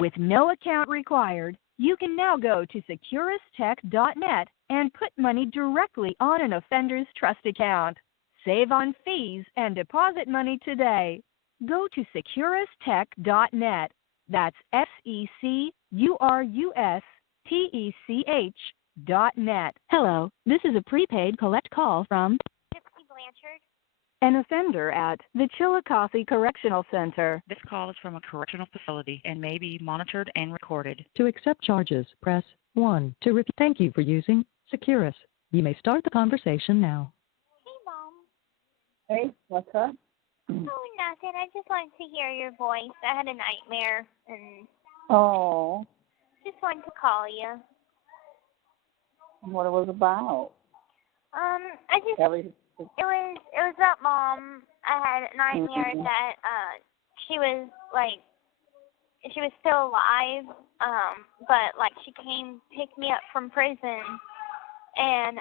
With no account required, you can now go to securustech.net and put money directly on an offender's trust account. Save on fees and deposit money today. Go to securustech.net. That's SECURUSTECH.net. Hello, this is a prepaid collect call from Gypsy Blanchard. an offender at the Chillicothe Correctional Center. This call is from a correctional facility and may be monitored and recorded. To accept charges, press 1. To repeat, thank you for using Securus. You may start the conversation now. Hey, Mom. Hey, what's up? Oh, nothing. I just wanted to hear your voice. I had a nightmare and Oh, just wanted to call you. what it was about? I just Every, it was about Mom. I had a nightmare that she was still alive, but like she came pick me up from prison, and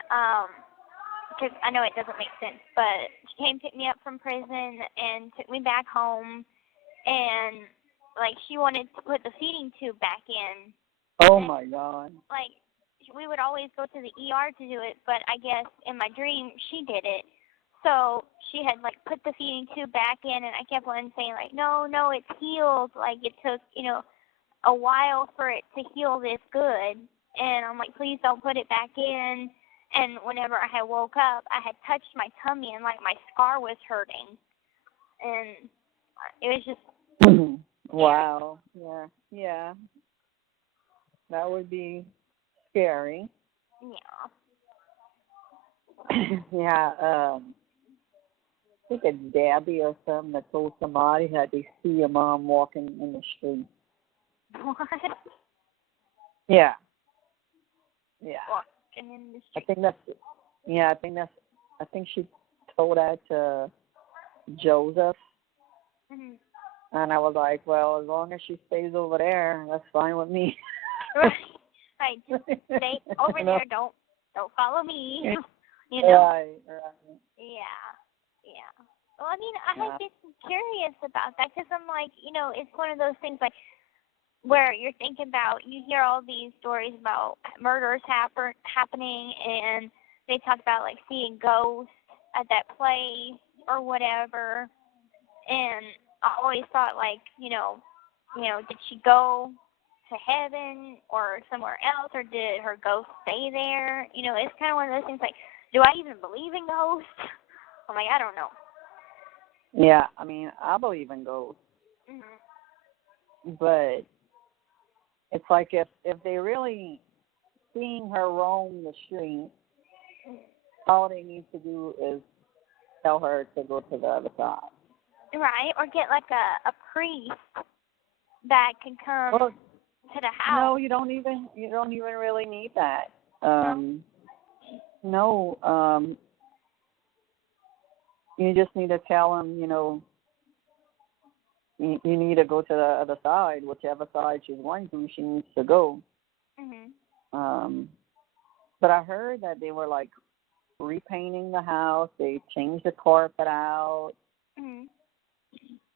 because I know it doesn't make sense, but she came pick me up from prison and took me back home, and like she wanted to put the feeding tube back in. oh and, my God. Like we would always go to the ER to do it, but I guess in my dream she did it. So she had like put the feeding tube back in, and I kept on saying like, no, it's healed. Like it took, a while for it to heal this good. And I'm like, please don't put it back in. And whenever I had woke up, I had touched my tummy, and like my scar was hurting. And it was just Wow. Yeah. That would be scary. yeah. Yeah. I think it's Debbie or something that told somebody that they see a mom walking in the street. What? Yeah. Walking in the I street. think that's. Yeah, I think she told that to Joseph, Mm-hmm. and I was like, well, as long as she stays over there, that's fine with me. Right. Just stay over there. Don't follow me. Right. Yeah. Well, I mean, I had been curious about that because I'm like, it's one of those things like where you're thinking about, you hear all these stories about murders happening, and they talk about like seeing ghosts at that place or whatever. And I always thought like, did she go to heaven or somewhere else, or did her ghost stay there? It's kind of one of those things like, do I even believe in ghosts? I'm like, I don't know. Yeah, I mean, I believe in ghosts, but it's like if they really seeing her roam the street, all they need to do is tell her to go to the other side. Right, or get like a priest that can come to the house. No, you don't even really need that. No. You just need to tell them, you need to go to the other side, whichever side she's going to, she needs to go. But I heard that they were like repainting the house. They changed the carpet out.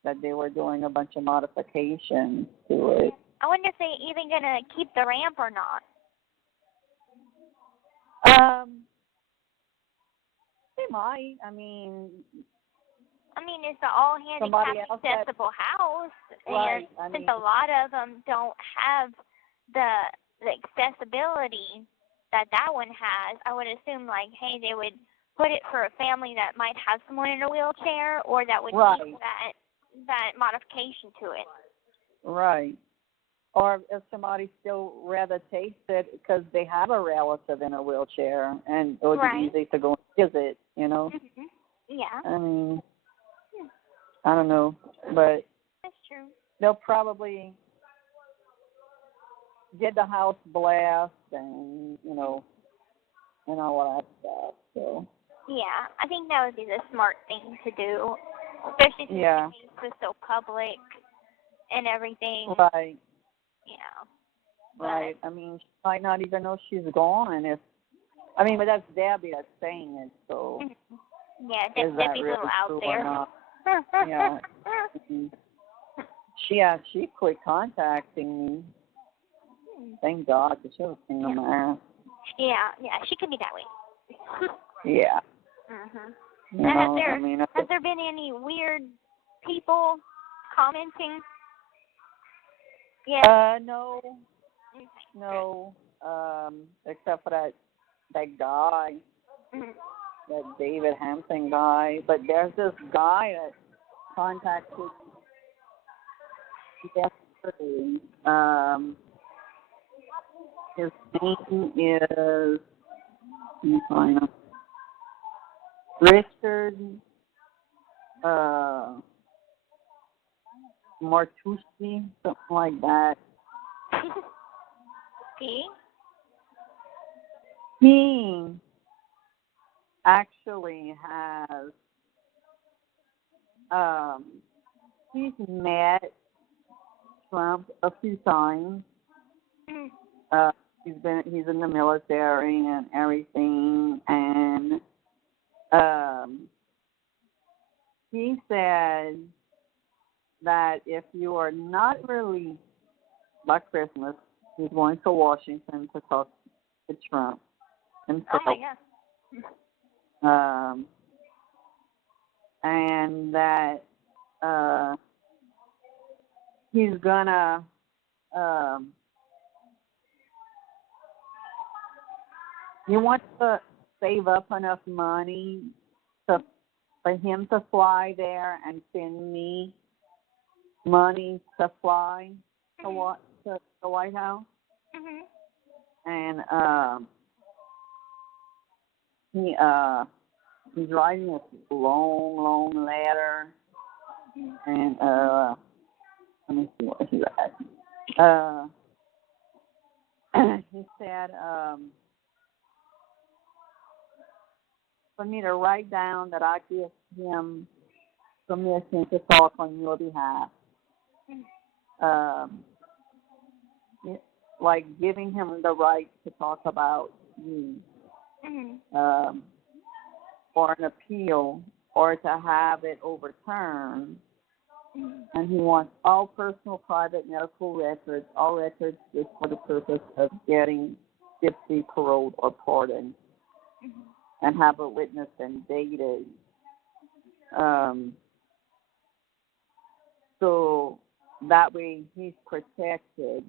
That they were doing a bunch of modifications to it. I wonder if they're even gonna keep the ramp or not. They might. I mean, it's an all handicap accessible house, right, and since a lot of them don't have the accessibility that one has, I would assume like, hey, they would put it for a family that might have someone in a wheelchair or that would need that modification to it. Right. Or if somebody still rather takes it because they have a relative in a wheelchair and it would be easy to go and visit, Yeah. I mean, I don't know, but that's true. They'll probably get the house blessed and, and all that stuff, so. Yeah, I think that would be the smart thing to do, especially since the case was so public and everything. Right. Right. I mean, she might not even know she's gone but that's Debbie that's saying it, so. Yeah, Debbie's really a little out there. Yeah. she quit contacting me. Thank God, because she was seeing them ass. Yeah, she could be that way. Yeah. And has there been any weird people commenting? Yeah. No. No. Except for that guy, that David Hampton guy. But there's this guy that contacted yesterday. His name is, let me find him, Richard Martucci, something like that. He actually has he's met Trump a few times. He's in the military and everything, and he said that if you are not released by Christmas, he's going to Washington to talk to Trump himself. Oh my God. And that he's gonna he wants to save up enough money for him to fly there and send me money to fly to the White House. And he's writing this long letter, and let me see what he writes. He said for me to write down that I give him permission to talk on your behalf. Like giving him the right to talk about you, or an appeal, or to have it overturned. And he wants all personal, private, medical records, all records just for the purpose of getting Gypsy paroled or pardoned, and have a witness and dated. So that way he's protected.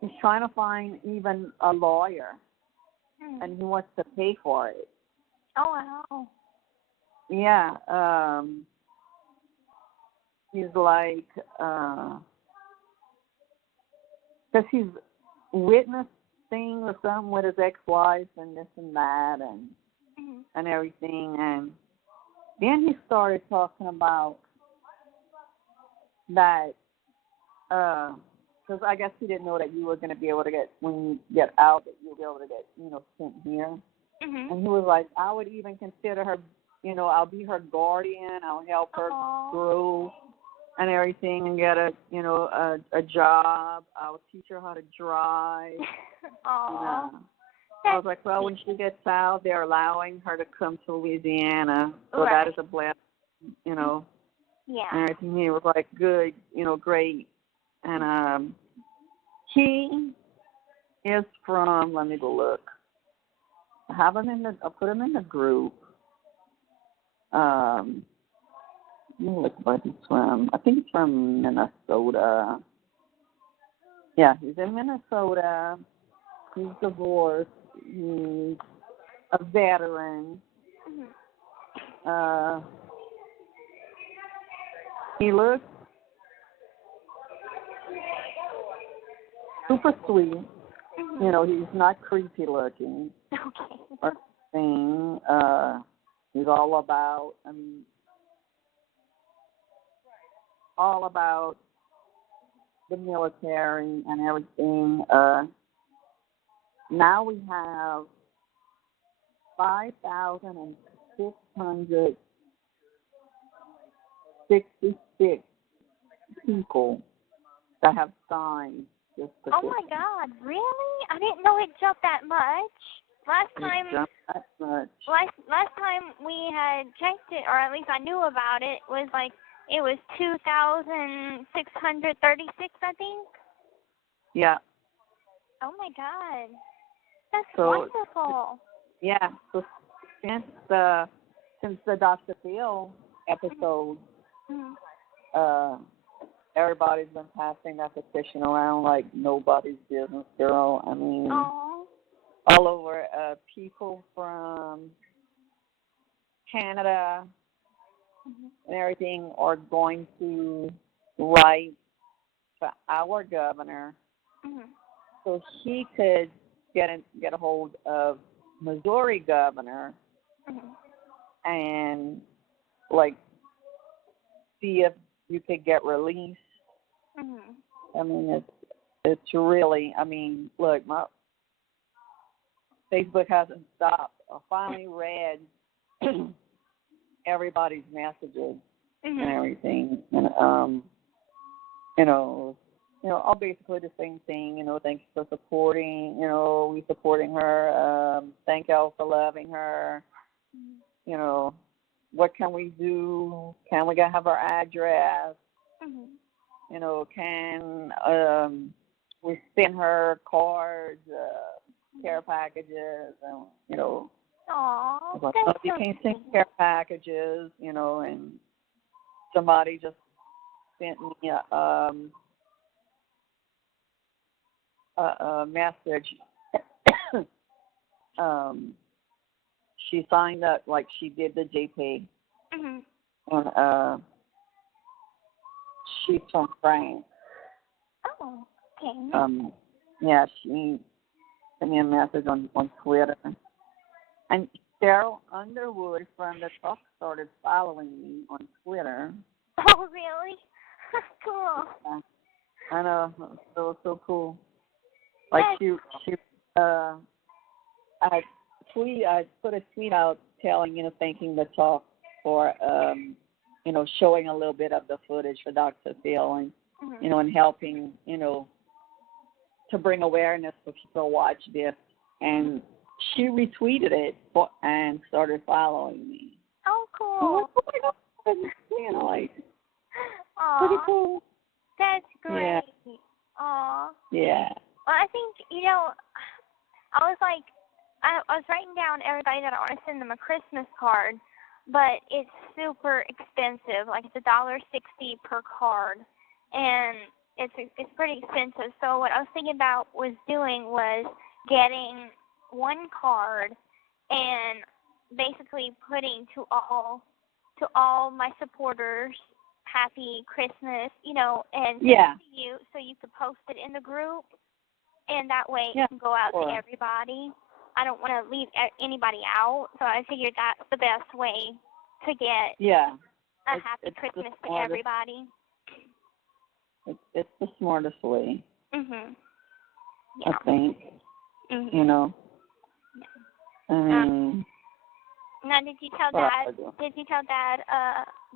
He's trying to find even a lawyer, and he wants to pay for it. Oh, wow. Yeah. He's like, because he's witnessed things or something with his ex-wife and this and that and everything. And then he started talking about that, because I guess he didn't know that you were going to be able to get, when you get out, that you'll be able to get, sent here. And he was like, I would even consider her, I'll be her guardian. I'll help her grow and everything and get a job. I'll teach her how to drive. I was like, well, when she gets out, they're allowing her to come to Louisiana. So that is a blessing, Yeah. And everything. He was like, good, great. And he is from, let me go look. I'll put him in the group. Let me look where he's from. I think he's from Minnesota. Yeah, he's in Minnesota. He's divorced. He's a veteran. He looks super sweet. He's not creepy looking. Or anything. He's all about the military and everything. Now we have 5,666 people that have signed this petition. Oh my God, really? I didn't know it jumped that much. Last time we had checked it, or at least I knew about it, was like it was 2,636, I think. Yeah. Oh my God, that's So, wonderful. Yeah. So since the Dr. Phil episode, everybody's been passing that petition around like nobody's business, girl. I mean, Aww. all over. People from Canada and everything are going to write to our governor so he could get a hold of Missouri governor and like see if you could get released. I mean, it's really. I mean, look, my Facebook hasn't stopped. I finally read everybody's messages and everything, and all basically the same thing. Thanks for supporting. We supporting her. Thank y'all for loving her. What can we do? Can we have her address? Can we send her cards, care packages, and Aww, well, that's you so can't send sweet. care packages, and somebody just sent me a message. She signed up like she did the JP, and she's from France. Oh, okay. Yeah, she sent me a message on Twitter. And Cheryl Underwood from the talk started following me on Twitter. Oh, really? Cool. I know, so cool. Like she I put a tweet out telling, thanking the talk for showing a little bit of the footage for Dr. Phil and and helping, to bring awareness for people to watch this. And she retweeted it and started following me. Oh, cool. Oh my God. Like, Aww. pretty cool. That's great. Yeah. Aw. Yeah. Well, I think, I was like, I was writing down everybody that I want to send them a Christmas card, but it's super expensive. Like, it's $1.60 per card, and it's pretty expensive. So what I was thinking about was getting one card and basically putting to all my supporters, Happy Christmas, and send it to you so you could post it in the group, and that way it can go out to everybody. I don't want to leave anybody out, so I figured that's the best way to get a Happy Christmas to everybody. It's the smartest way. Yeah. I think. Now, did you tell Dad? Did you tell Dad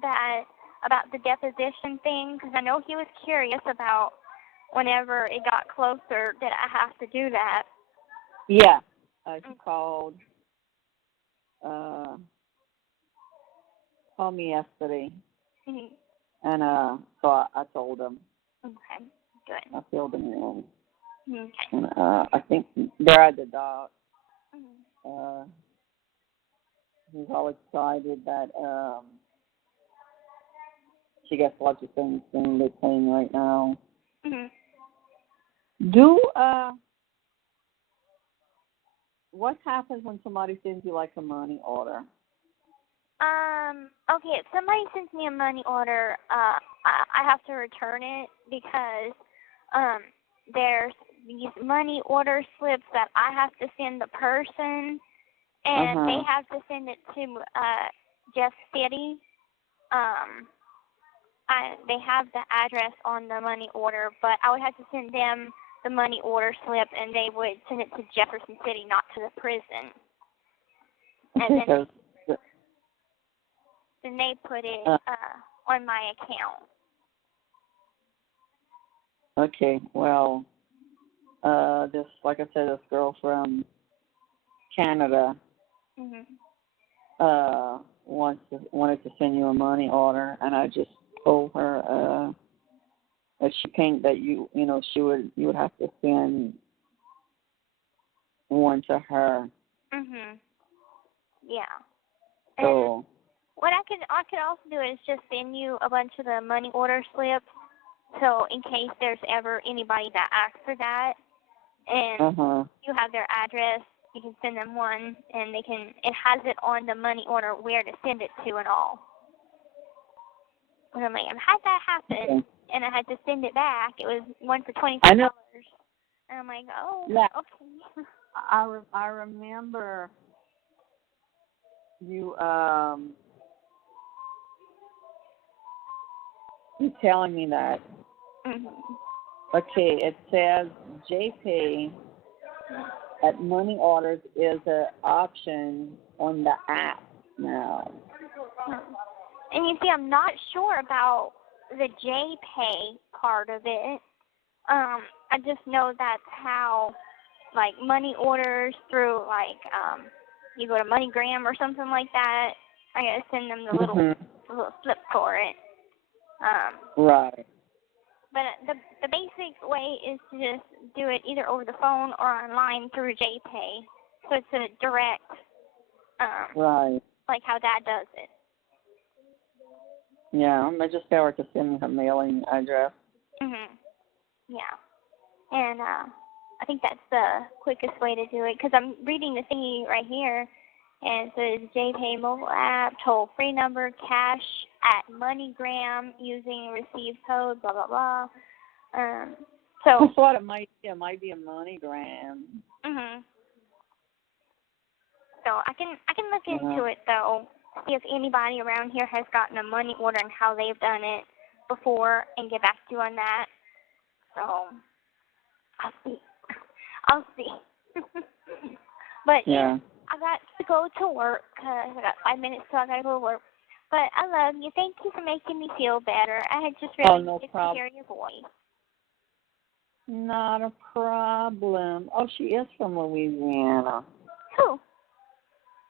that about the deposition thing? Because I know he was curious about whenever it got closer, did I have to do that? Yeah. He called me yesterday, and so I told him. Okay, good. I filled him in. Okay. And I think they're at the dock. He's all excited that she gets lots of things in the thing right now. What happens when somebody sends you like a money order? Okay, if somebody sends me a money order, I have to return it because there's these money order slips that I have to send the person, and they have to send it to Jeff City. They have the address on the money order, but I would have to send them the money order slip, and they would send it to Jefferson City, not to the prison. And then they put it on my account. Okay, well, this, like I said, this girl from Canada wanted to send you a money order, and I just told her that she can't, that you would have to send one to her. Yeah. So what I could also do is just send you a bunch of the money order slips, so in case there's ever anybody that asks for that, and you have their address, you can send them one, and it has it on the money order where to send it to and all. And I'm like, I've had that happen, and I had to send it back. It was one for $25. And I'm like, oh, yeah. Okay. I remember you you telling me that. Okay, it says JPay at money orders is an option on the app now. And you see, I'm not sure about the JPay part of it. I just know that's how, like, money orders through, like, you go to MoneyGram or something like that. I gotta send them the little slip for it. Right. But the basic way is to just do it either over the phone or online through JPay. So it's a direct, right. Like how Dad does it. Yeah, I just tell her to send me her mailing address. Yeah. And I think that's the quickest way to do it, because I'm reading the thingy right here, and it says JPay mobile app, toll-free number, cash at MoneyGram using receive code, blah, blah, blah. So I thought it might be a MoneyGram. So I can look into it, though, see if anybody around here has gotten a money order and how they've done it before, and get back to you on that. So I'll see. But yeah, I got to go to work. I got 5 minutes till I got to go to work. But I love you. Thank you for making me feel better. I had just really needed to hear your voice. Not a problem. Oh, she is from Louisiana. Who?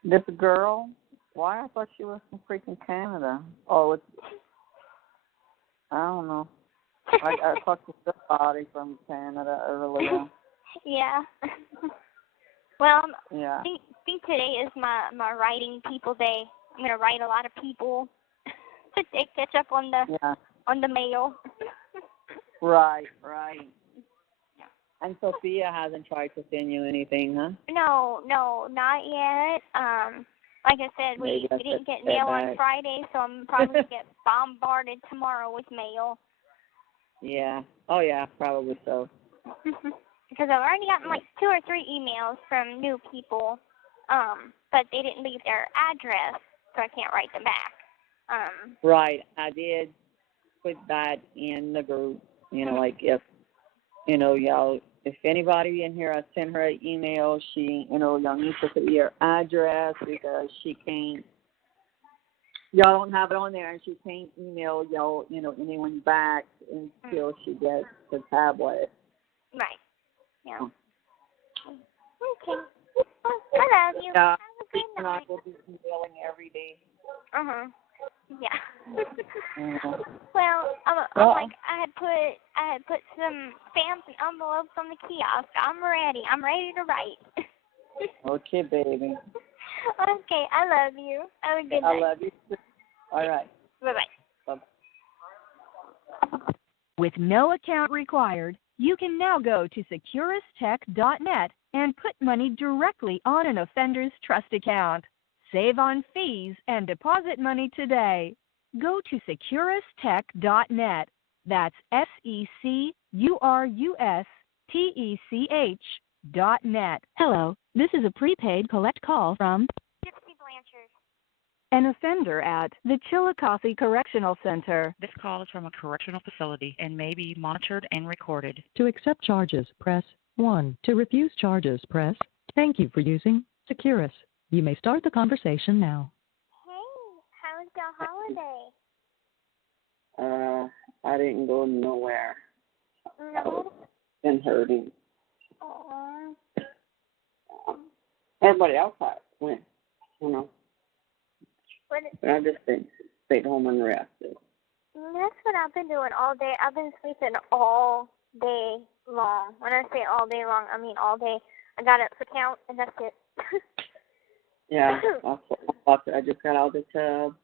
This girl? Why? I thought she was from freaking Canada. Oh, I don't know. I talked to somebody from Canada earlier. Yeah. Well, yeah. I think today is my writing people day. I'm going to write a lot of people to catch up on the mail. Right. And Sophia hasn't tried to send you anything, huh? No, not yet. Like I said, we didn't get mail on Friday, so I'm probably going to get bombarded tomorrow with mail. Yeah. Oh, yeah, probably so. Because I've already gotten like 2 or 3 emails from new people, but they didn't leave their address, so I can't write them back. Right. I did put that in the group, like if, y'all, if anybody in here, I send her an email, y'all need to put your address because she can't, y'all don't have it on there, and she can't email y'all, anyone back until she gets the tablet. Right. Yeah. Okay. I love you. Yeah. Have a good And night. I will be emailing every day. Yeah. Well, I'm like, I had put some stamps and envelopes on the kiosk. I'm ready to write. Okay, baby. Okay, I love you. Have a good night. I love you too. All right. Bye-bye. Bye. With no account required, you can now go to securustech.net and put money directly on an offender's trust account. Save on fees and deposit money today. Go to securustech.net. That's SECURUSTECH.net. Hello, this is a prepaid collect call from Gypsy Blanchard. an offender at the Chillicothe Correctional Center. This call is from a correctional facility and may be monitored and recorded. To accept charges, press 1. To refuse charges, press. Thank you for using Securus. You may start the conversation now. Hey, how was your holiday? I didn't go nowhere. No. Been hurting. Aww. Everybody else went, What But I just stayed home and rested. That's what I've been doing all day. I've been sleeping all day long. When I say all day long, I mean all day. I got up for count, and that's it. Yeah, I just got out of the tub.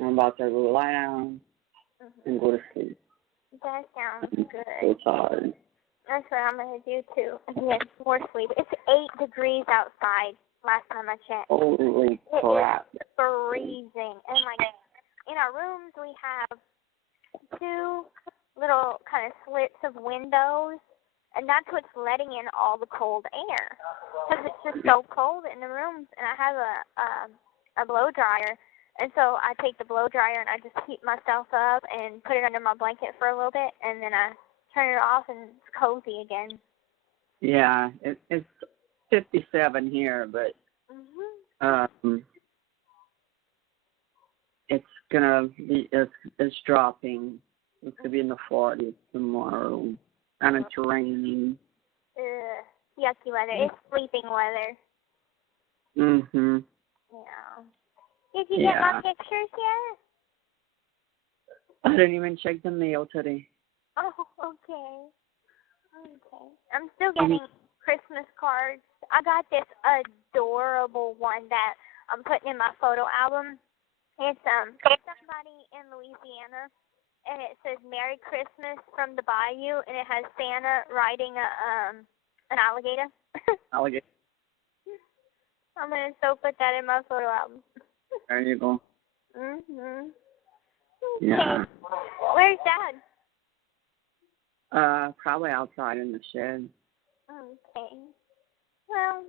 I'm about to go lie down and go to sleep. That sounds good. So tired. That's what I'm going to do, too. Again, more sleep. It's 8 degrees outside last time I checked. Holy crap. It is freezing. And, like, in our rooms, we have 2 little kind of slits of windows, and that's what's letting in all the cold air. Because it's just so cold in the rooms, and I have a blow dryer. And so I take the blow dryer and I just heat myself up and put it under my blanket for a little bit, and then I turn it off and it's cozy again. Yeah, it's 57 here, but it's gonna be it's dropping. It's gonna be in the 40s tomorrow, and it's raining. Yucky weather. It's sleeping weather. Mhm. Yeah. Did you get my pictures yet? I didn't even check the mail today. Oh, okay. I'm still getting Christmas cards. I got this adorable one that I'm putting in my photo album. It's somebody in Louisiana, and it says "Merry Christmas from the Bayou," and it has Santa riding an alligator. Alligator. I'm gonna put that in my photo album. There you go. Okay. Yeah. Where's Dad? Probably outside in the shed. Okay. Well,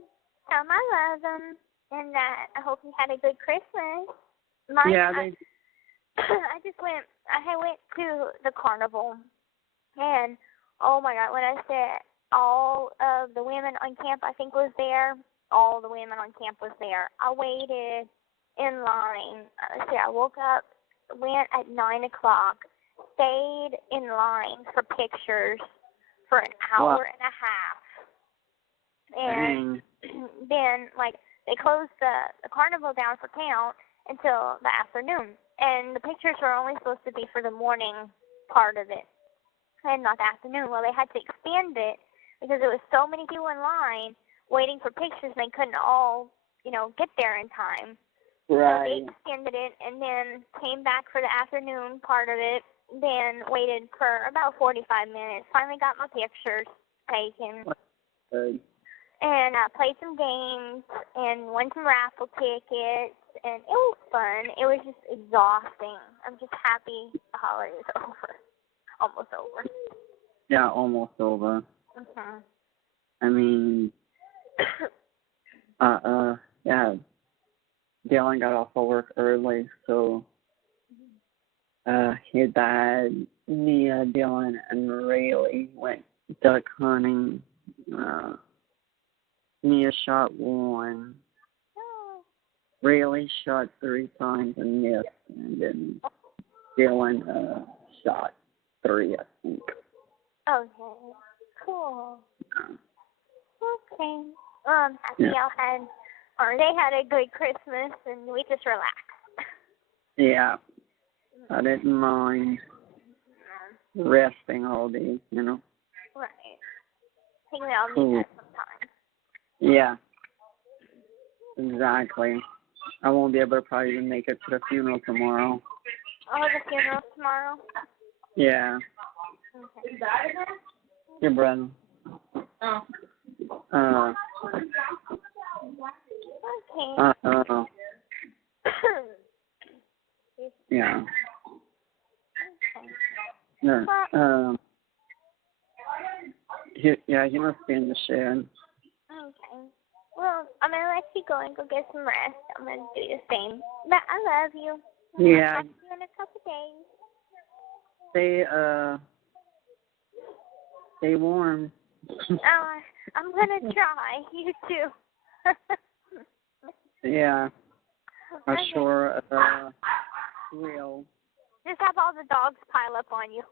tell him I love him, and that I hope he had a good Christmas. I went to the carnival, and oh my God, when I said all of the women on camp, I think was there. All the women on camp was there. I waited in line. I woke up, went at 9 o'clock, stayed in line for pictures for an hour and a half. And then, like, they closed the carnival down for count until the afternoon. And the pictures were only supposed to be for the morning part of it and not the afternoon. Well, they had to extend it because there was so many people in line waiting for pictures and they couldn't all, get there in time. Right. So they extended it and then came back for the afternoon part of it, then waited for about 45 minutes, finally got my pictures taken. Good. And played some games and won some raffle tickets, and it was fun. It was just exhausting. I'm just happy the holiday is over. Almost over. Yeah, almost over. Mhm. I mean, yeah, Dylan got off of work early, so his dad, Nia, Dylan, and Rayleigh went duck hunting. Nia shot 1. Rayleigh shot 3 times and missed, and then Dylan shot 3, I think. Okay. Cool. Okay. Happy y'all they had a good Christmas and we just relaxed. Yeah. I didn't mind resting all day, Right. I think we all need that sometimes. Yeah. Exactly. I won't be able to probably even make it to the funeral tomorrow. Oh, the funeral's tomorrow? Yeah. Okay. Your brother. Okay. Yeah. Okay. No. He must be in the shed. Okay. Well, I'm going to let you go and go get some rest. I'm going to do the same. But I love you. Yeah. I'll talk to you in a couple days. Stay warm. I'm going to try. You too. Yeah. I Okay. sure will. Just have all the dogs pile up on you.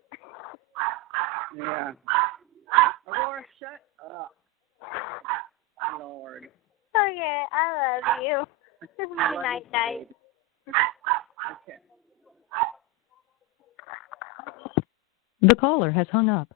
Yeah. Aurora, shut up. Lord. Okay, I love you. Good night, night. Okay. The caller has hung up.